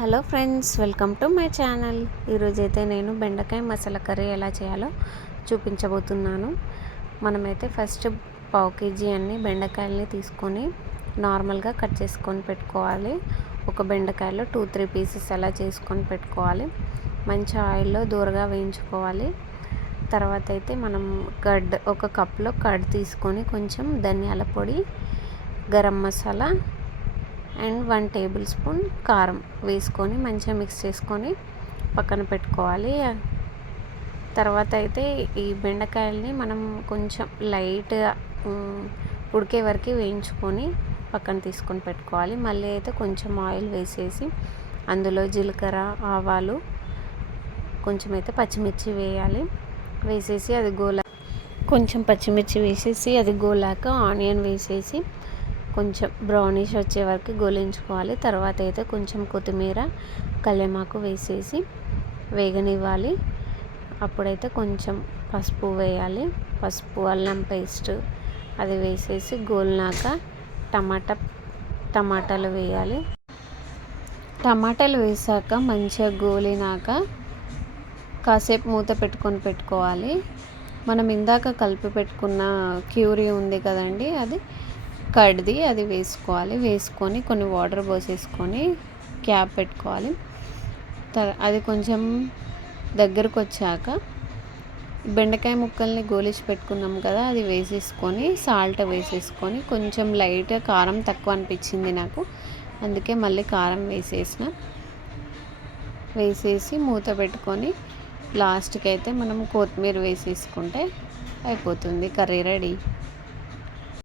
Hello friends, welcome to my channel. ఈరోజైతే నేను బెండకాయ మసాలా కర్రీ ఎలా చేయాలో చూపించబోతున్నాను. మనమైతే ఫస్ట్ పావు కేజీ అన్ని బెండకాయలని తీసుకొని నార్మల్గా కట్ చేసుకొని పెట్టుకోవాలి. ఒక బెండకాయలో 2-3 పీసెస్ అలా చేసుకొని పెట్టుకోవాలి. మంచి ఆయిల్లో దూరగా వేయించుకోవాలి. తర్వాత అయితే మనం ఒక కప్లో కర్డ్ తీసుకొని కొంచెం ధనియాల పొడి, garam masala and 1 table spoon కారం వేసుకొని మంచిగా మిక్స్ చేసుకొని పక్కన పెట్టుకోవాలి. తర్వాత అయితే ఈ బెండకాయల్ని మనం కొంచెం లైట్గా ఉడికే వరకు వేయించుకొని పక్కన తీసుకొని పెట్టుకోవాలి. మళ్ళీ అయితే కొంచెం ఆయిల్ వేసేసి అందులో జీలకర్ర, ఆవాలు, కొంచెం అయితే పచ్చిమిర్చి వేయాలి. వేసేసి అది కొంచెం పచ్చిమిర్చి వేసేసి అది గోలాక ఆనియన్ వేసేసి కొంచెం బ్రౌనిష్ వచ్చే వరకు గోలించుకోవాలి. తర్వాత అయితే కొంచెం కొత్తిమీర, కల్యమాకు వేసేసి వేగనివ్వాలి. అప్పుడైతే కొంచెం పసుపు వేయాలి. పసుపు, అల్లం పేస్ట్ అది వేసేసి గోలినాక టమాటాలు వేయాలి. టమాటాలు వేసాక మంచిగా గోలినాక కాసేపు మూత పెట్టుకోవాలి. మనం ఇందాక కలిపి పెట్టుకున్న క్యూరీ ఉంది కదండి, అది కర్డ్ది, అది వేసుకొని కొన్ని వాటర్ పోసేసుకొని క్యాప్ పెట్టుకోవాలి. అది కొంచెం దగ్గరకు వచ్చాక బెండకాయ ముక్కల్ని గోలిచి పెట్టుకున్నాం కదా, అది వేసేసుకొని సాల్ట్ వేసేసుకొని కొంచెం లైట్గా కారం తక్కువ అనిపించింది నాకు, అందుకే మళ్ళీ కారం వేసేసి మూత పెట్టుకొని లాస్ట్కి అయితే మనం కొత్తిమీర వేసేసుకుంటే అయిపోతుంది, కర్రీ రెడీ.